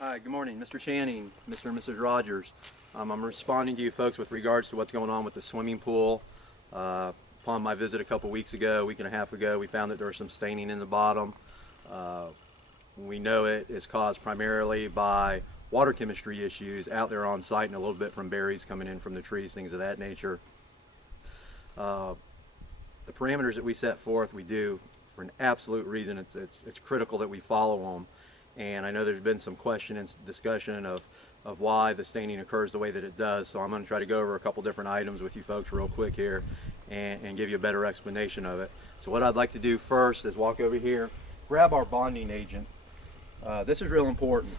Hi, good morning, Mr. Channing, Mr. and Mrs. Rogers. I'm responding to you folks with regards to what's going on with the swimming pool. Upon my visit a week and a half ago, we found that there was some staining in the bottom. We know it is caused primarily by water chemistry issues out there on site and a little bit from berries coming in from the trees, things of that nature. The parameters that we set forth, we do for an absolute reason. It's critical that we follow them. And I know there's been some question and discussion of why the staining occurs the way that it does. So I'm going to try to go over a couple different items with you folks real quick here and give you a better explanation of it. So what I'd like to do first is walk over here, grab our bonding agent. This is real important.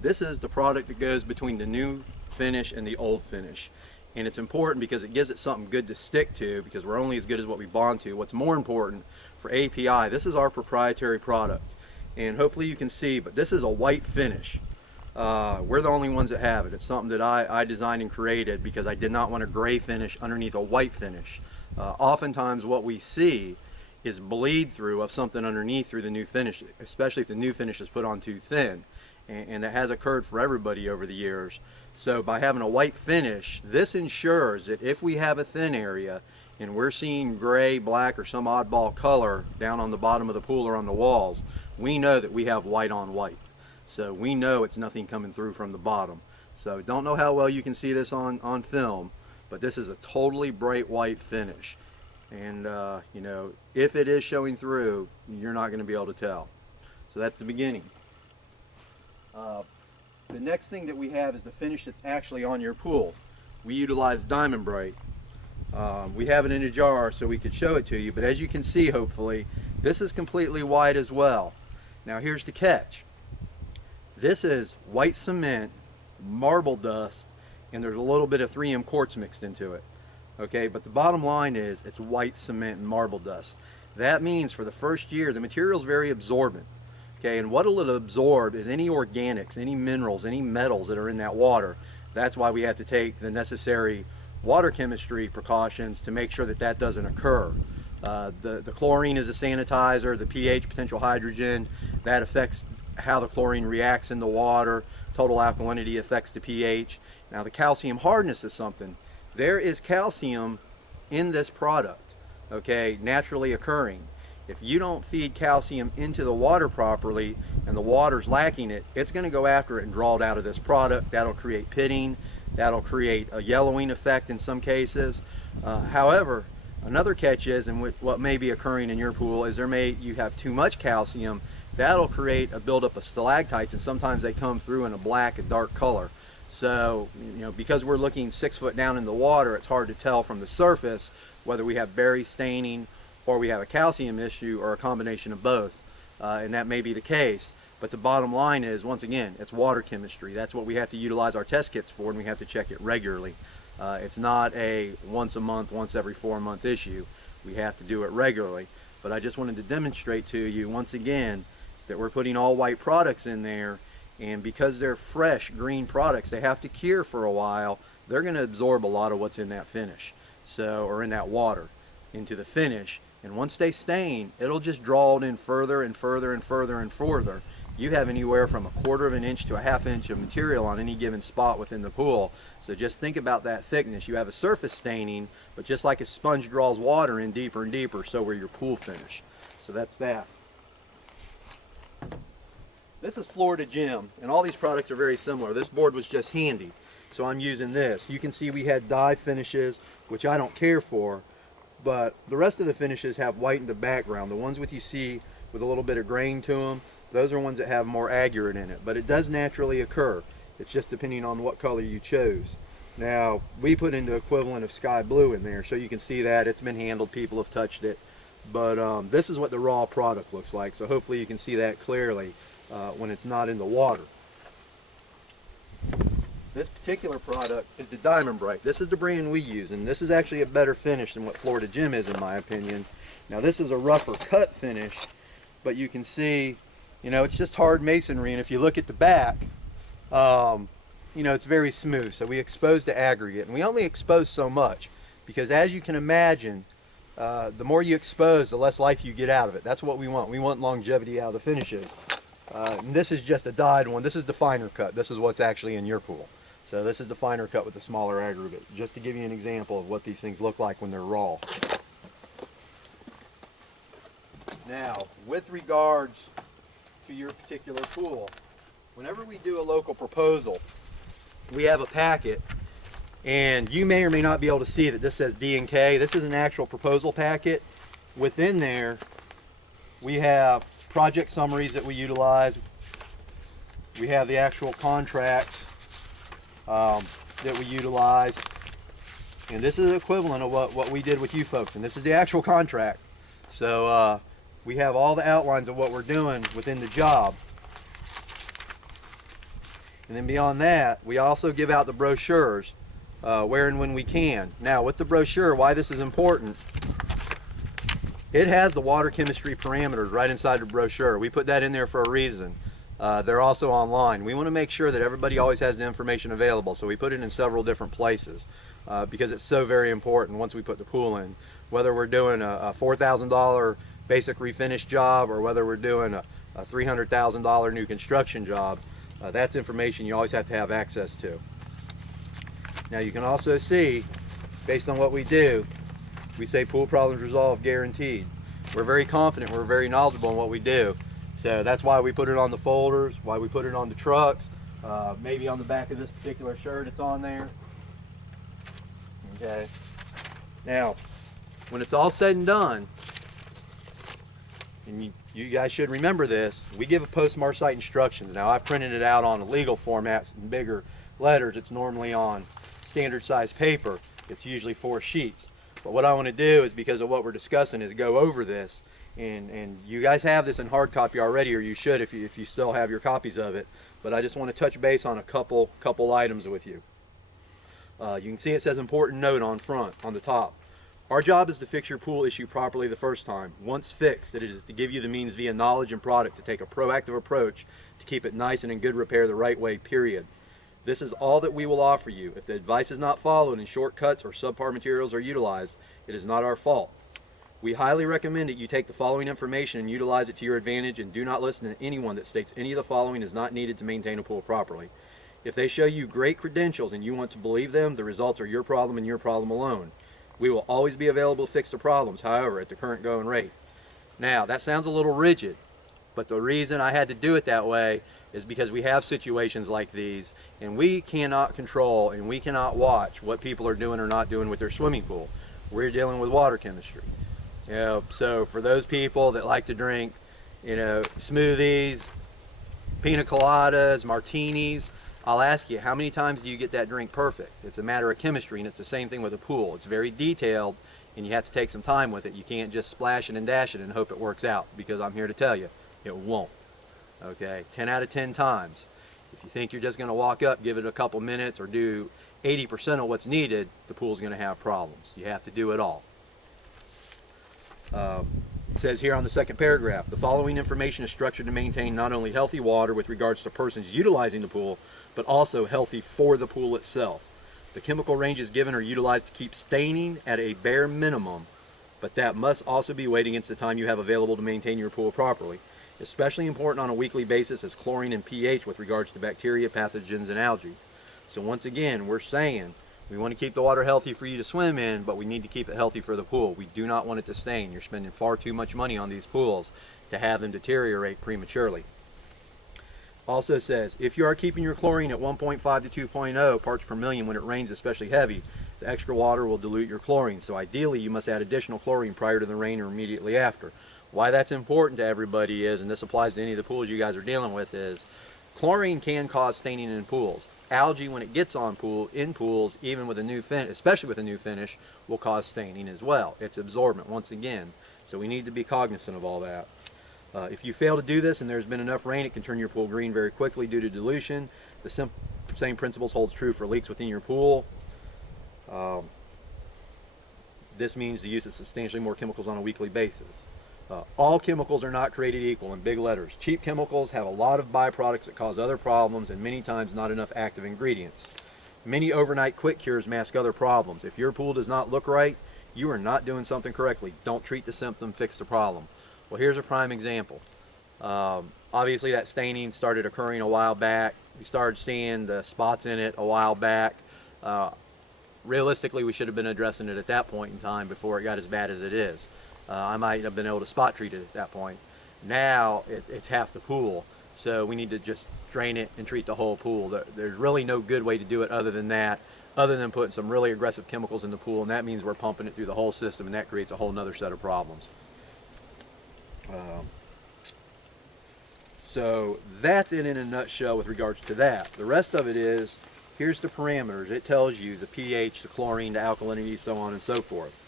This is the product that goes between the new finish and the old finish. And it's important because it gives it something good to stick to, because we're only as good as what we bond to. What's more important for API, this is our proprietary product. And hopefully you can see, but this is a white finish. We're the only ones that have it. It's something that I designed and created because I did not want a gray finish underneath a white finish. Oftentimes what we see is bleed through of something underneath through the new finish, especially if the new finish is put on too thin. And that has occurred for everybody over the years. So by having a white finish, this ensures that if we have a thin area and we're seeing gray, black, or some oddball color down on the bottom of the pool or on the walls, we know that we have white on white. So we know it's nothing coming through from the bottom. So don't know how well you can see this on film, but this is a totally bright white finish. And you know, if it is showing through, you're not going to be able to tell. So that's the beginning. The next thing that we have is the finish that's actually on your pool. We utilize Diamond Bright. We have it in a jar so we could show it to you, but as you can see, hopefully, this is completely white as well. Now here's the catch. This is white cement, marble dust, and there's a little bit of 3M quartz mixed into it. Okay, but the bottom line is it's white cement and marble dust. That means for the first year, the material is very absorbent. Okay, and what it'll absorb is any organics, any minerals, any metals that are in that water. That's why we have to take the necessary water chemistry precautions to make sure that that doesn't occur. The chlorine is a sanitizer, the pH, potential hydrogen, that affects how the chlorine reacts in the water. Total alkalinity affects the pH. Now the calcium hardness is something. There is calcium in this product, okay, naturally occurring. If you don't feed calcium into the water properly and the water's lacking it, it's going to go after it and draw it out of this product. That'll create pitting. That'll create a yellowing effect in some cases. However, another catch is, and what may be occurring in your pool, is you have too much calcium. That'll create a buildup of stalactites, and sometimes they come through in a black and dark color. So, you know, because we're looking 6 foot down in the water, it's hard to tell from the surface whether we have berry staining or we have a calcium issue or a combination of both. And that may be the case. But the bottom line is, once again, it's water chemistry. That's what we have to utilize our test kits for, and we have to check it regularly. It's not a once a month, once every 4 month issue. We have to do it regularly. But I just wanted to demonstrate to you once again that we're putting all white products in there, and because they're fresh green products, they have to cure for a while. They're going to absorb a lot of what's in that finish, or in that water, into the finish. And once they stain, it'll just draw it in further and further and further and further. You have anywhere from 1/4 of an inch to 1/2 inch of material on any given spot within the pool. So just think about that thickness. You have a surface staining, but just like a sponge draws water in deeper and deeper, so will your pool finish. So that's that. This is Florida Gem, and all these products are very similar. This board was just handy, so I'm using this. You can see we had dye finishes, which I don't care for, but the rest of the finishes have white in the background. The ones you see with a little bit of grain to them, those are ones that have more agurate in it, but it does naturally occur. It's just depending on what color you chose. Now, we put in the equivalent of sky blue in there, so you can see that it's been handled, people have touched it, but this is what the raw product looks like, so hopefully you can see that clearly when it's not in the water. This particular product is the Diamond Bright. This is the brand we use, and this is actually a better finish than what Florida Gem is, in my opinion. Now this is a rougher cut finish, but you can see, you know, it's just hard masonry, and if you look at the back, you know, it's very smooth. So we expose the aggregate, and we only expose so much, because as you can imagine, the more you expose, the less life you get out of it. That's what we want. We want longevity out of the finishes. And this is just a dyed one. This is the finer cut. This is what's actually in your pool. So this is the finer cut with the smaller aggregate, just to give you an example of what these things look like when they're raw. Now, with regards to your particular pool, whenever we do a local proposal, we have a packet, and you may or may not be able to see that this says D and K. This is an actual proposal packet. Within there, we have project summaries that we utilize. We have the actual contracts that we utilize, and this is equivalent of what we did with you folks, and this is the actual contract. So we have all the outlines of what we're doing within the job. And then beyond that, we also give out the brochures where and when we can. Now with the brochure, why this is important, it has the water chemistry parameters right inside the brochure. We put that in there for a reason. They're also online. We want to make sure that everybody always has the information available, so we put it in several different places because it's so very important once we put the pool in. Whether we're doing a $4,000 basic refinish job or whether we're doing a $300,000 new construction job, that's information you always have to have access to. Now you can also see, based on what we do, we say pool problems resolved guaranteed. We're very confident, we're very knowledgeable in what we do. So that's why we put it on the folders, why we put it on the trucks, maybe on the back of this particular shirt it's on there. Okay. Now, when it's all said and done, and you guys should remember this, we give a post-Marcite instructions. Now I've printed it out on a legal format in bigger letters. It's normally on standard size paper. It's usually 4 sheets. But what I want to do is, because of what we're discussing, is go over this, and you guys have this in hard copy already, or you should if you still have your copies of it. But I just want to touch base on a couple items with you. You can see it says important note on front, on the top. Our job is to fix your pool issue properly the first time. Once fixed, it is to give you the means via knowledge and product to take a proactive approach to keep it nice and in good repair the right way, period. This is all that we will offer you. If the advice is not followed and shortcuts or subpar materials are utilized, it is not our fault. We highly recommend that you take the following information and utilize it to your advantage, and do not listen to anyone that states any of the following is not needed to maintain a pool properly. If they show you great credentials and you want to believe them, the results are your problem and your problem alone. We will always be available to fix the problems, however, at the current going rate. Now, that sounds a little rigid, but the reason I had to do it that way is because we have situations like these, and we cannot control and we cannot watch what people are doing or not doing with their swimming pool. We're dealing with water chemistry. You know, so for those people that like to drink, you know, smoothies, pina coladas, martinis, I'll ask you, how many times do you get that drink perfect? It's a matter of chemistry, and it's the same thing with a pool. It's very detailed, and you have to take some time with it. You can't just splash it and dash it and hope it works out, because I'm here to tell you, it won't. Okay, 10 out of 10 times. If you think you're just going to walk up, give it a couple minutes, or do 80% of what's needed, the pool's going to have problems. You have to do it all. It says here on the second paragraph, the following information is structured to maintain not only healthy water with regards to persons utilizing the pool, but also healthy for the pool itself. The chemical ranges given are utilized to keep staining at a bare minimum, but that must also be weighed against the time you have available to maintain your pool properly. Especially important on a weekly basis is chlorine and pH with regards to bacteria, pathogens, and algae. So once again, we're saying we want to keep the water healthy for you to swim in, but we need to keep it healthy for the pool. We do not want it to stain. You're spending far too much money on these pools to have them deteriorate prematurely. Also says, if you are keeping your chlorine at 1.5 to 2.0 parts per million when it rains especially heavy, the extra water will dilute your chlorine. So ideally, you must add additional chlorine prior to the rain or immediately after. Why that's important to everybody is, and this applies to any of the pools you guys are dealing with, is chlorine can cause staining in pools. Algae, when it gets on pools, even with a new finish, especially with a new finish, will cause staining as well. It's absorbent once again, so we need to be cognizant of all that. If you fail to do this and there's been enough rain, it can turn your pool green very quickly due to dilution. The same principles holds true for leaks within your pool. This means the use of substantially more chemicals on a weekly basis. All chemicals are not created equal, in big letters. Cheap chemicals have a lot of byproducts that cause other problems, and many times not enough active ingredients. Many overnight quick cures mask other problems. If your pool does not look right, you are not doing something correctly. Don't treat the symptom, fix the problem. Well, here's a prime example. Obviously that staining started occurring a while back. We started seeing the spots in it a while back. Realistically, we should have been addressing it at that point in time before it got as bad as it is. I might have been able to spot treat it at that point. Now it's half the pool, so we need to just drain it and treat the whole pool. There's really no good way to do it other than that, other than putting some really aggressive chemicals in the pool, and that means we're pumping it through the whole system, and that creates a whole nother set of problems. So that's it in a nutshell with regards to that. The rest of it is, here's the parameters. It tells you the pH, the chlorine, the alkalinity, so on and so forth.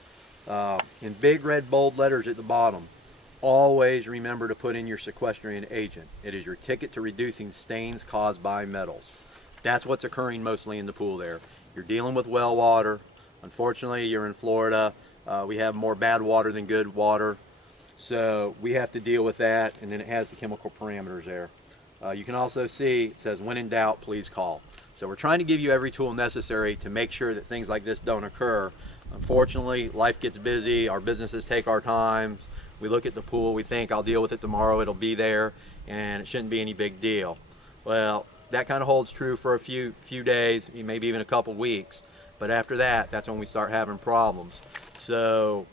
In big red bold letters at the bottom, always remember to put in your sequestrating agent. It is your ticket to reducing stains caused by metals. That's what's occurring mostly in the pool there. You're dealing with well water. Unfortunately, you're in Florida. We have more bad water than good water. So we have to deal with that, and then it has the chemical parameters there. You can also see it says, when in doubt, please call. So we're trying to give you every tool necessary to make sure that things like this don't occur. Unfortunately, life gets busy, our businesses take our time. We look at the pool, we think I'll deal with it tomorrow, it'll be there, and it shouldn't be any big deal. Well, that kind of holds true for a few days, maybe even a couple weeks. But after that, that's when we start having problems. So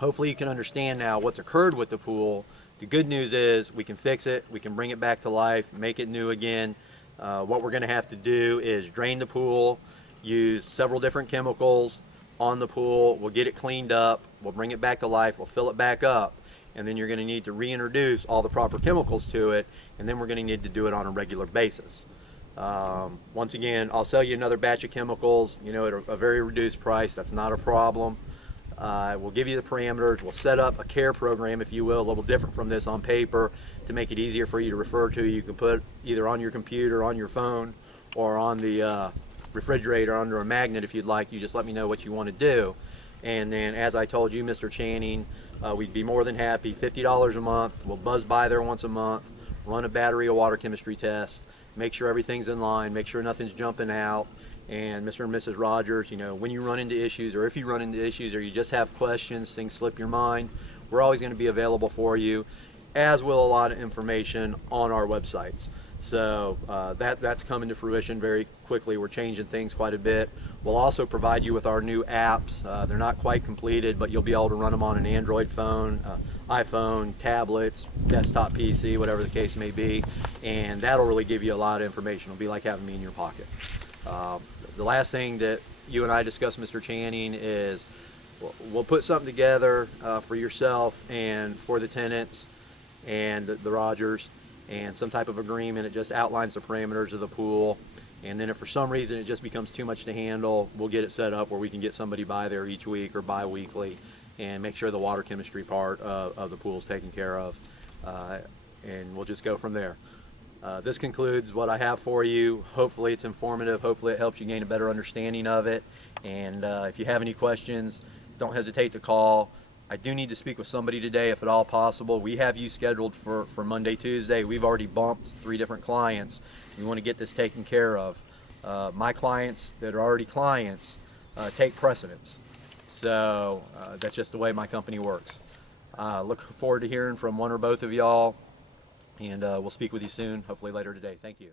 hopefully you can understand now what's occurred with the pool. The good news is we can fix it, we can bring it back to life, make it new again. What we're going to have to do is drain the pool, use several different chemicals on the pool, we'll get it cleaned up, we'll bring it back to life, we'll fill it back up, and then you're going to need to reintroduce all the proper chemicals to it, and then we're going to need to do it on a regular basis. Once again, I'll sell you another batch of chemicals, at a very reduced price. That's not a problem. We'll give you the parameters. We'll set up a care program, if you will, a little different from this on paper to make it easier for you to refer to. You can put either on your computer, on your phone, or on the refrigerator under a magnet if you'd like. You just let me know what you want to do. And then, as I told you, Mr. Channing, we'd be more than happy. $50 a month. We'll buzz by there once a month, run a battery of water chemistry test, make sure everything's in line, make sure nothing's jumping out. And Mr. and Mrs. Rogers, when you run into issues, or if you run into issues, or you just have questions, things slip your mind, we're always going to be available for you, as will a lot of information on our websites. So that's coming to fruition very quickly. We're changing things quite a bit. We'll also provide you with our new apps. They're not quite completed, but you'll be able to run them on an Android phone, iPhone, tablets, desktop PC, whatever the case may be, and that'll really give you a lot of information. It'll be like having me in your pocket. The last thing that you and I discussed, Mr. Channing, is we'll put something together for yourself and for the tenants and the Rogers, and some type of agreement. It just outlines the parameters of the pool, and then if for some reason it just becomes too much to handle, we'll get it set up where we can get somebody by there each week or bi-weekly and make sure the water chemistry part of the pool is taken care of, and we'll just go from there. This concludes what I have for you. Hopefully it's informative. Hopefully it helps you gain a better understanding of it. And if you have any questions, don't hesitate to call. I do need to speak with somebody today, if at all possible. We have you scheduled for Monday, Tuesday. We've already bumped 3 different clients. We want to get this taken care of. My clients that are already clients take precedence. So that's just the way my company works. Look forward to hearing from one or both of y'all. And we'll speak with you soon, hopefully later today. Thank you.